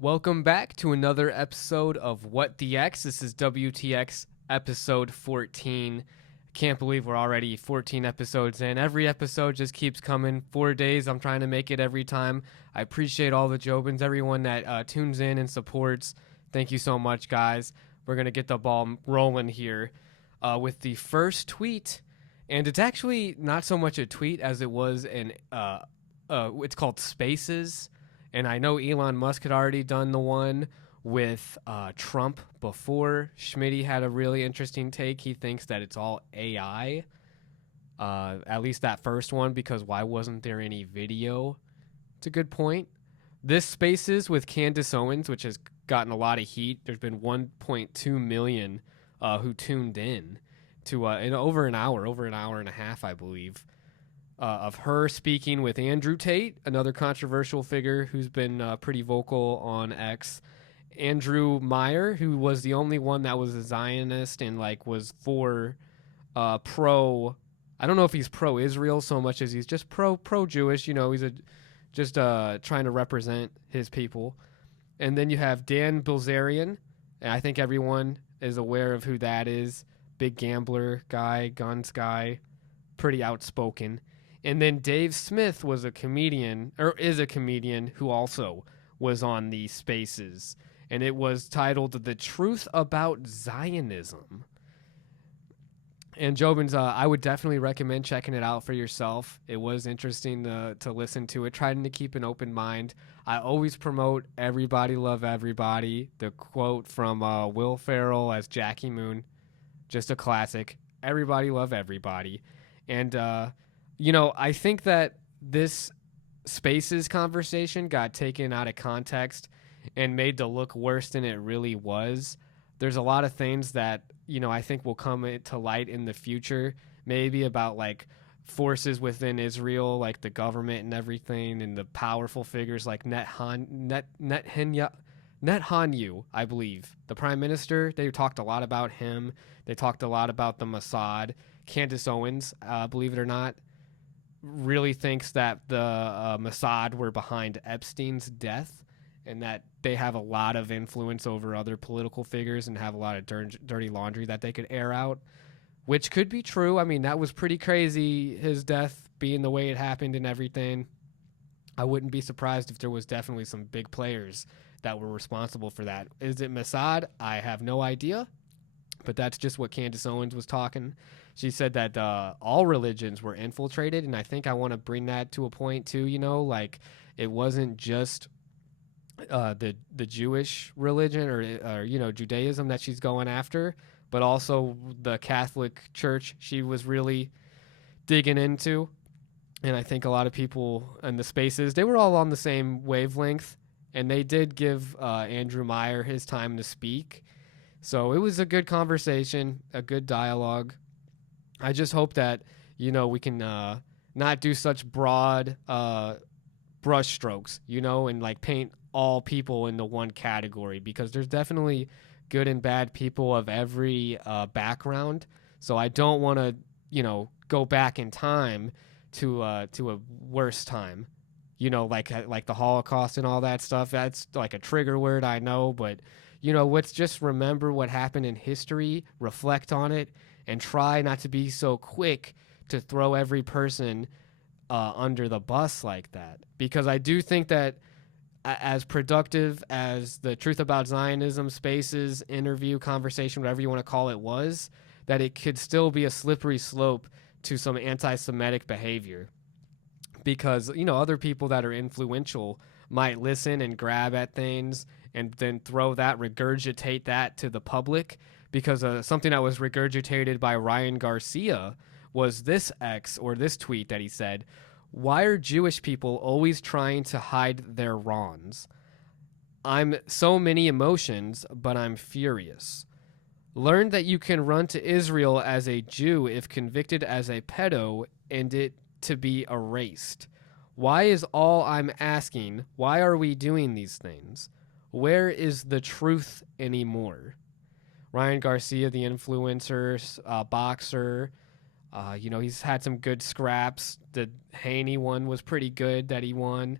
Welcome back to another episode of WTX. This is WTX episode 14. Can't believe we're already 14 episodes in. Every episode just keeps coming. 4 days. I'm trying to make it every time. I appreciate all the Jobins, everyone that tunes in and supports. Thank you so much, guys. We're going to get the ball rolling here with the first tweet. And it's actually not so much a tweet as it was it's called Spaces. And I know Elon Musk had already done the one with Trump before. Schmitty had a really interesting take. He thinks that it's all AI, at least that first one, because why wasn't there any video? It's a good point. This Spaces with Candace Owens, which has gotten a lot of heat. There's been 1.2 million who tuned in to in over an hour and a half, I believe. Of her speaking with Andrew Tate, another controversial figure who's been pretty vocal on X. Andrew Meyer, who was the only one that was a Zionist and was for pro. I don't know if he's pro-Israel so much as he's just pro-Jewish. You know, he's just trying to represent his people. And then you have Dan Bilzerian, and I think everyone is aware of who that is. Big gambler guy, guns guy, pretty outspoken. And then Dave Smith was a comedian, or is a comedian, who also was on the Spaces. And it was titled The Truth About Zionism. And Jobins, I would definitely recommend checking it out for yourself. It was interesting to listen to it, trying to keep an open mind. I always promote Everybody Love Everybody, the quote from Will Ferrell as Jackie Moon. Just a classic. Everybody love everybody. And, I think that this Spaces conversation got taken out of context and made to look worse than it really was. There's a lot of things that, I think will come to light in the future, maybe about forces within Israel, like the government and everything, and the powerful figures like Netanyahu, I believe, the prime minister. They talked a lot about him. They talked a lot about the Mossad. Candace Owens, believe it or not, really thinks that the Mossad were behind Epstein's death and that they have a lot of influence over other political figures and have a lot of dirty laundry that they could air out, which could be true. I mean, that was pretty crazy, his death being the way it happened and everything. I wouldn't be surprised if there was definitely some big players that were responsible for that. Is it Mossad? I have no idea, but that's just what Candace Owens was talking. She said that all religions were infiltrated, and I think I want to bring that to a point too. It wasn't just the Jewish religion or Judaism that she's going after, but also the Catholic Church she was really digging into. And I think a lot of people in the Spaces, they were all on the same wavelength, and they did give Andrew Meyer his time to speak. So it was a good conversation, a good dialogue. I just hope that, we can not do such broad brush strokes, and paint all people into one category, because there's definitely good and bad people of every background. So I don't want to, go back in time to a worse time, like the Holocaust and all that stuff. That's like a trigger word, I know, but let's just remember what happened in history, reflect on it, and try not to be so quick to throw every person under the bus like that. Because I do think that as productive as the Truth About Zionism, Spaces, interview, conversation, whatever you want to call it was, that it could still be a slippery slope to some anti-Semitic behavior. Because, other people that are influential might listen and grab at things and then regurgitate that to the public. Because something that was regurgitated by Ryan Garcia was this tweet that he said, "Why are Jewish people always trying to hide their wrongs? I'm so many emotions, but I'm furious. Learn that you can run to Israel as a Jew if convicted as a pedo and it to be erased. Why is all I'm asking? Why are we doing these things? Where is the truth anymore?" Ryan Garcia, the influencer, boxer, he's had some good scraps. The Haney one was pretty good that he won.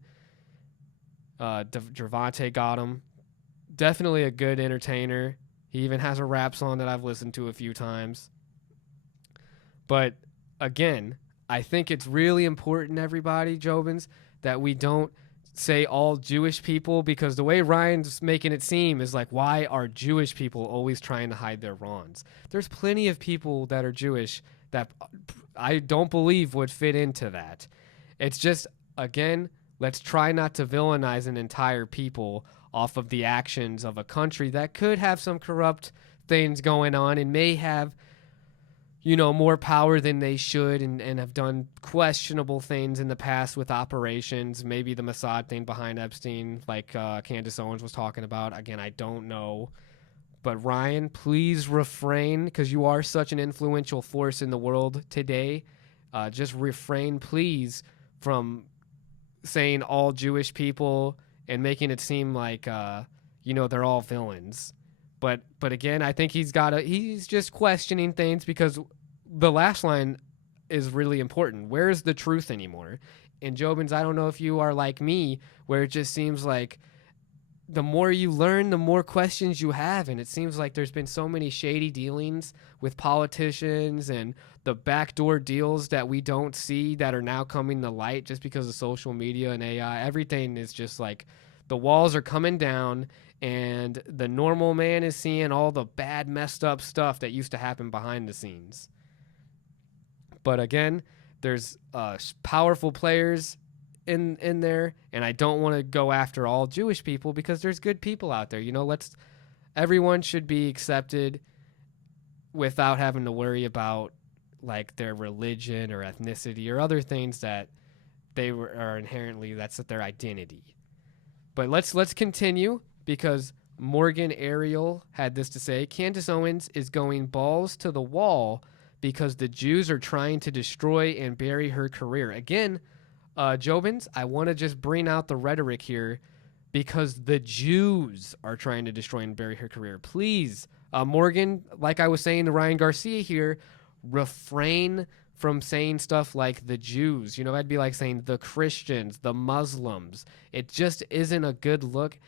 Gervonta got him. definitely a good entertainer. He even has a rap song that I've listened to a few times. But again, I think it's really important, everybody, Jobins, that we don't say all Jewish people, because the way Ryan's making it seem is like, why are Jewish people always trying to hide their wrongs? There's plenty of people that are Jewish that I don't believe would fit into that. It's just, again, let's try not to villainize an entire people off of the actions of a country that could have some corrupt things going on and may have, more power than they should, and have done questionable things in the past with operations. Maybe the Mossad thing behind Epstein, like Candace Owens was talking about. Again, I don't know. But Ryan, please refrain, because you are such an influential force in the world today. Just refrain, please, from saying all Jewish people and making it seem like, they're all villains. But again, I think he's just questioning things, because the last line is really important. Where is the truth anymore? And Jobins, I don't know if you are like me, where it just seems like the more you learn, the more questions you have. And it seems like there's been so many shady dealings with politicians and the backdoor deals that we don't see that are now coming to light just because of social media and AI. Everything is just like the walls are coming down, and the normal man is seeing all the bad, messed up stuff that used to happen behind the scenes. But again, there's powerful players in there, and I don't want to go after all Jewish people, because there's good people out there. Everyone should be accepted without having to worry about like their religion or ethnicity or other things that are inherently, that's their identity. But let's continue, because Morgan Ariel had this to say. Candace Owens is going balls to the wall because the Jews are trying to destroy and bury her career. Again, Jobins, I want to just bring out the rhetoric here, because the Jews are trying to destroy and bury her career. Please, Morgan, like I was saying to Ryan Garcia here, refrain from saying stuff like the Jews. That'd be like saying the Christians, the Muslims. It just isn't a good look.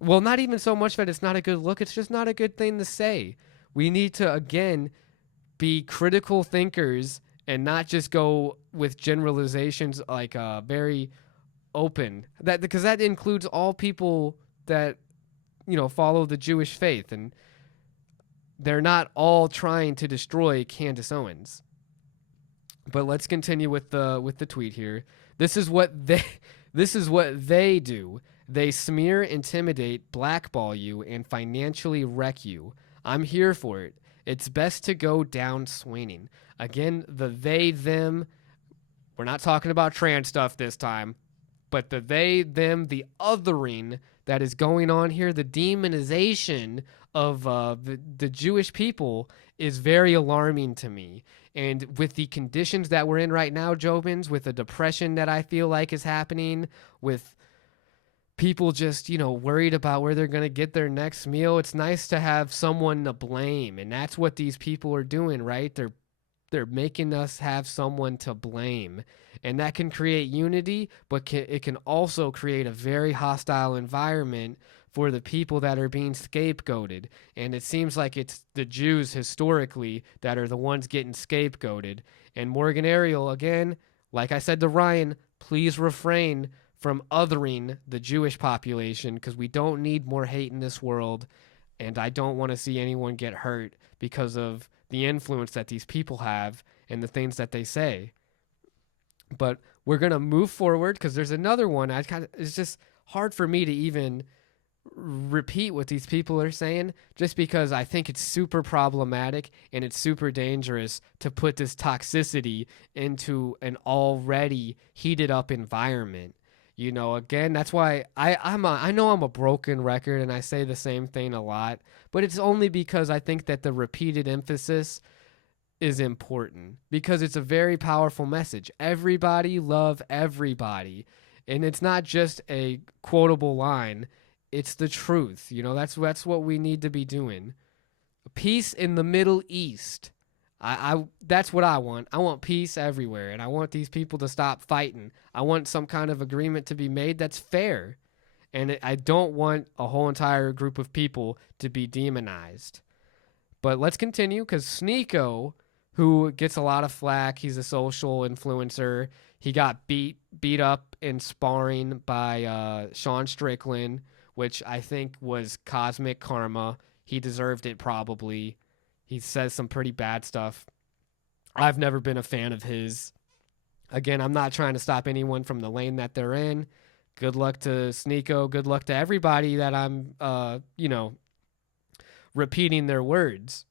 Well, not even so much that it's not a good look. It's just not a good thing to say. We need to, again, be critical thinkers and not just go with generalizations like very open. Because that includes all people that, follow the Jewish faith. And they're not all trying to destroy Candace Owens. But let's continue with the tweet here. This is what they do. They smear, intimidate, blackball you, and financially wreck you. I'm here for it. It's best to go down swinging. Again, the they, them. We're not talking about trans stuff this time, but the they, them, the othering that is going on here, the demonization of the Jewish people is very alarming to me. And with the conditions that we're in right now, Jobins, with the depression that I feel like is happening, with people just, worried about where they're going to get their next meal, it's nice to have someone to blame. And that's what these people are doing, right? They're making us have someone to blame. And that can create unity, but it can also create a very hostile environment for the people that are being scapegoated. And it seems like it's the Jews historically that are the ones getting scapegoated. And Morgan Ariel, again, like I said to Ryan, please refrain from othering the Jewish population, because we don't need more hate in this world. And I don't want to see anyone get hurt because of the influence that these people have and the things that they say. But we're going to move forward, because there's another one. It's just hard for me to even repeat what these people are saying, just because I think it's super problematic and it's super dangerous to put this toxicity into an already heated up environment. Again, that's why I know I'm a broken record and I say the same thing a lot, but it's only because I think that the repeated emphasis is important, because it's a very powerful message. Everybody love everybody. And it's not just a quotable line. It's the truth. That's what we need to be doing. Peace in the Middle East. That's what I want. I want peace everywhere, and I want these people to stop fighting. I want some kind of agreement to be made that's fair. And I don't want a whole entire group of people to be demonized. But let's continue, because Sneeko, who gets a lot of flack, he's a social influencer. He got beat up in sparring by Sean Strickland, which I think was cosmic karma. He deserved it probably. He says some pretty bad stuff. I've never been a fan of his. Again, I'm not trying to stop anyone from the lane that they're in. Good luck to Sneeko. Good luck to everybody that I'm, repeating their words.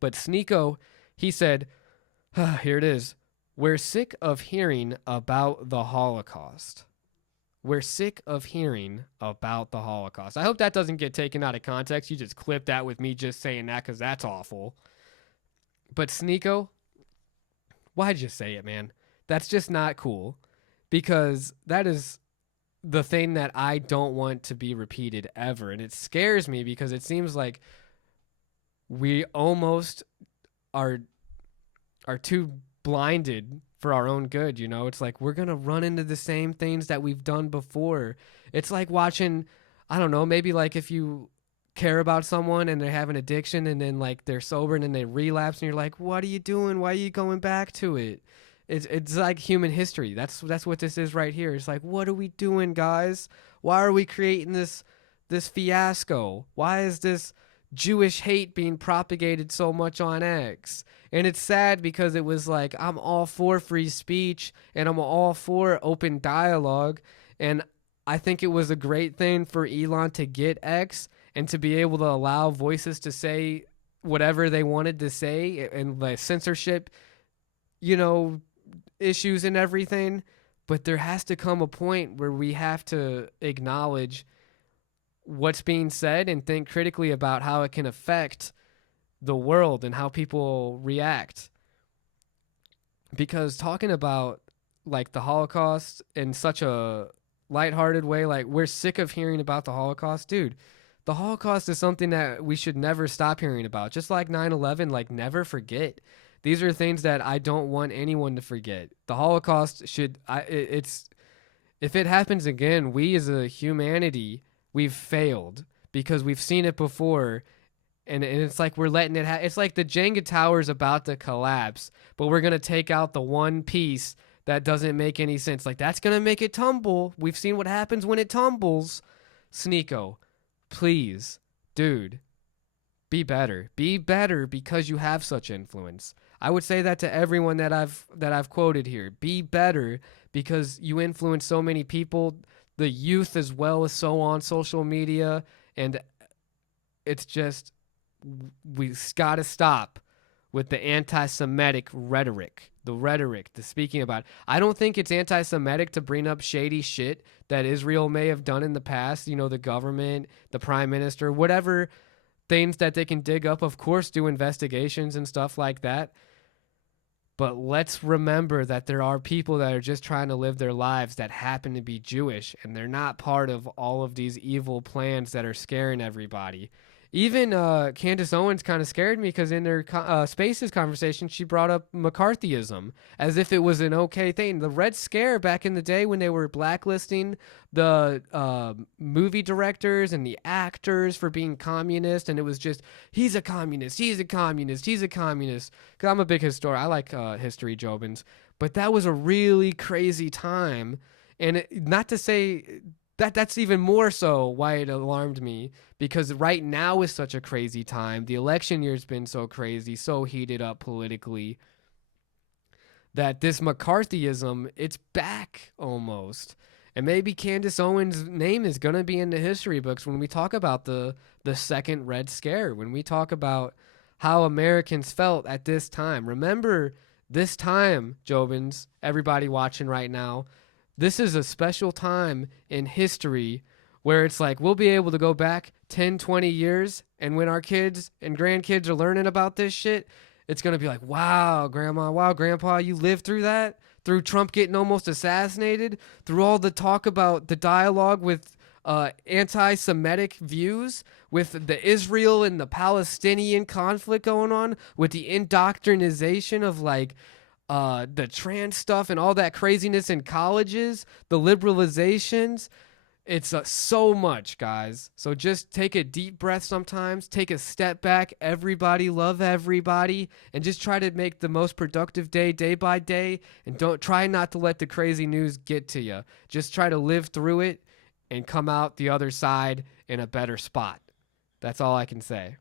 But Sneeko, he said, here it is. We're sick of hearing about the Holocaust. We're sick of hearing about the Holocaust. I hope that doesn't get taken out of context. You just clip that with me just saying that because that's awful. But Sneeko, why'd you say it, man? That's just not cool, because that is the thing that I don't want to be repeated ever. And it scares me because it seems like we almost are too blinded for our own good. It's like we're going to run into the same things that we've done before. It's like watching, I don't know, maybe like if you care about someone and they have an addiction and then like they're sober and then they relapse and you're like, what are you doing? Why are you going back to it? It's like human history. That's what this is right here. It's like, what are we doing, guys? Why are we creating this fiasco? Why is this Jewish hate being propagated so much on X? And it's sad because it was like, I'm all for free speech and I'm all for open dialogue. And I think it was a great thing for Elon to get X and to be able to allow voices to say whatever they wanted to say, and the censorship, issues and everything. But there has to come a point where we have to acknowledge what's being said and think critically about how it can affect the world and how people react. Because talking about like the Holocaust in such a lighthearted way, like we're sick of hearing about the Holocaust, dude. The Holocaust is something that we should never stop hearing about. Just like 9/11, like never forget. These are things that I don't want anyone to forget. The Holocaust should, if it happens again, we as a humanity, we've failed because we've seen it before. And it's like we're letting it it's like the Jenga tower's about to collapse, but we're going to take out the one piece that doesn't make any sense. Like, that's going to make it tumble. We've seen what happens when it tumbles. Sneeko, please, dude, be better. Be better because you have such influence. I would say that to everyone that I've quoted here. Be better because you influence so many people, the youth as well as so on social media, and it's just, we've got to stop with the anti-Semitic rhetoric. The speaking about. I don't think it's anti-Semitic to bring up shady shit that Israel may have done in the past. The government, the prime minister, whatever things that they can dig up. Of course, do investigations and stuff like that. But let's remember that there are people that are just trying to live their lives that happen to be Jewish, and they're not part of all of these evil plans that are scaring everybody. Even Candace Owens kind of scared me because in their Spaces conversation, she brought up McCarthyism as if it was an okay thing. The Red Scare back in the day when they were blacklisting the movie directors and the actors for being communist, and it was just, he's a communist, he's a communist, he's a communist. Because I'm a big historian. I like history, Jobins. But that was a really crazy time. And not to say that's even more so why it alarmed me, because right now is such a crazy time. The election year's been so crazy, so heated up politically, that this McCarthyism, it's back almost. And maybe Candace Owens' name is going to be in the history books when we talk about the second Red Scare, when we talk about how Americans felt at this time. Remember this time, Jobins, everybody watching right now. This is a special time in history where it's like we'll be able to go back 10, 20 years, and when our kids and grandkids are learning about this shit, it's going to be like, wow, Grandma, wow, Grandpa, you lived through that? Through Trump getting almost assassinated? Through all the talk about the dialogue with anti-Semitic views? With the Israel and the Palestinian conflict going on? With the indoctrination of like the trans stuff and all that craziness in colleges, the liberalizations, It's so much, guys. So just take a deep breath sometimes, take a step back. Everybody love everybody, and just try to make the most productive day, day by day. And don't try not to let the crazy news get to you. Just try to live through it and come out the other side in a better spot. That's all I can say.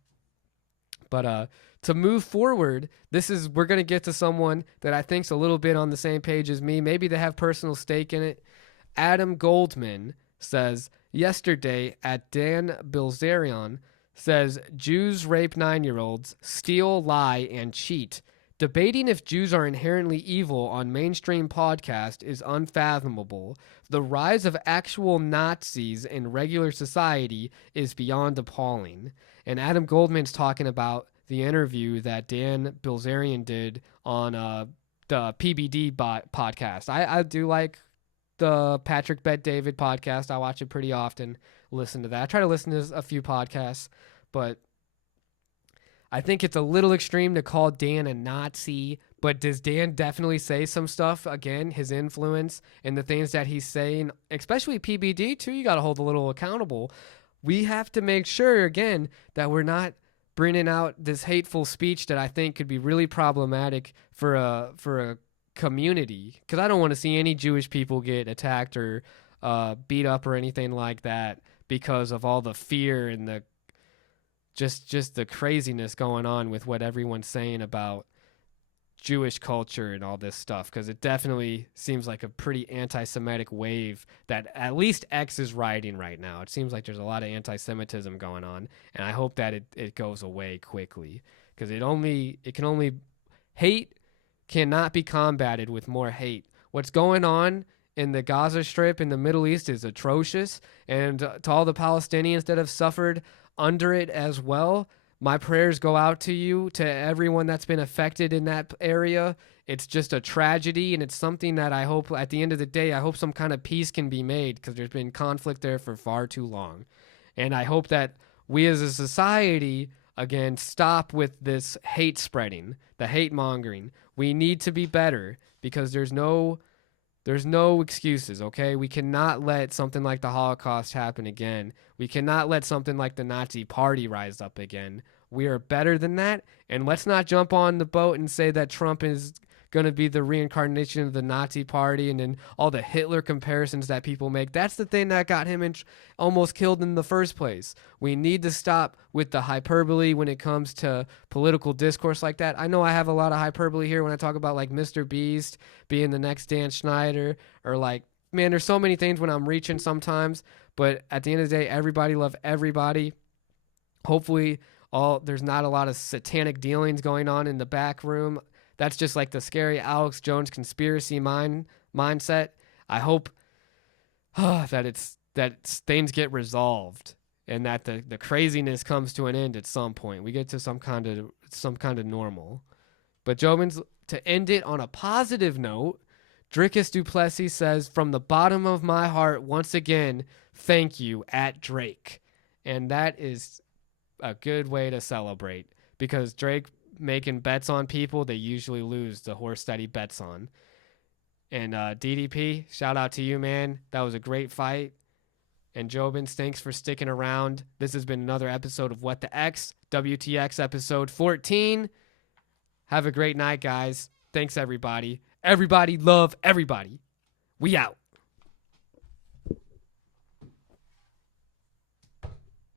But to move forward, we're gonna get to someone that I think's a little bit on the same page as me. Maybe they have personal stake in it. Adam Goldman says, yesterday at Dan Bilzerian says, Jews rape 9-year-olds, steal, lie, and cheat. Debating if Jews are inherently evil on mainstream podcast is unfathomable. The rise of actual Nazis in regular society is beyond appalling. And Adam Goldman's talking about the interview that Dan Bilzerian did on the PBD podcast. I do like the Patrick Bet David podcast. I watch it pretty often. Listen to that. I try to listen to a few podcasts, but I think it's a little extreme to call Dan a Nazi. But does Dan definitely say some stuff? Again, his influence and the things that he's saying, especially PBD too, you got to hold a little accountable. We have to make sure, again, that we're not bringing out this hateful speech that I think could be really problematic for a community, because I don't want to see any Jewish people get attacked or beat up or anything like that because of all the fear and the just the craziness going on with what everyone's saying about Jewish culture and all this stuff, because it definitely seems like a pretty anti-Semitic wave that at least X is riding right now. It seems like there's a lot of anti-Semitism going on, and I hope that it goes away quickly, because hate cannot be combated with more hate. What's going on in the Gaza Strip in the Middle East is atrocious, and to all the Palestinians that have suffered under it as well, my prayers go out to you, to everyone that's been affected in that area. It's just a tragedy, and it's something that I hope at the end of the day, I hope some kind of peace can be made, because there's been conflict there for far too long. And I hope that we as a society, again, stop with this hate spreading, the hate mongering. We need to be better, because there's no excuses, okay? We cannot let something like the Holocaust happen again. We cannot let something like the Nazi Party rise up again. We are better than that, and let's not jump on the boat and say that Trump is going to be the reincarnation of the Nazi Party and then all the Hitler comparisons that people make. That's the thing that got him almost killed in the first place. We need to stop with the hyperbole when it comes to political discourse like that. I know I have a lot of hyperbole here when I talk about like Mr. Beast being the next Dan Schneider, or like, man, there's so many things when I'm reaching sometimes, but at the end of the day, everybody love everybody. Hopefully there's not a lot of satanic dealings going on in the back room. That's just like the scary Alex Jones conspiracy mindset. I hope that things get resolved, and that the craziness comes to an end at some point. We get to some kind of normal. But Jobins, to end it on a positive note, Drickus Duplessis says, from the bottom of my heart, once again, thank you at Drake. And that is a good way to celebrate, because Drake making bets on people, they usually lose the horse that he bets on. And DDP, shout out to you, man. That was a great fight. And Jobins, thanks for sticking around. This has been another episode of What the X, WTX episode 14. Have a great night, guys. Thanks, everybody. Everybody love everybody. We out.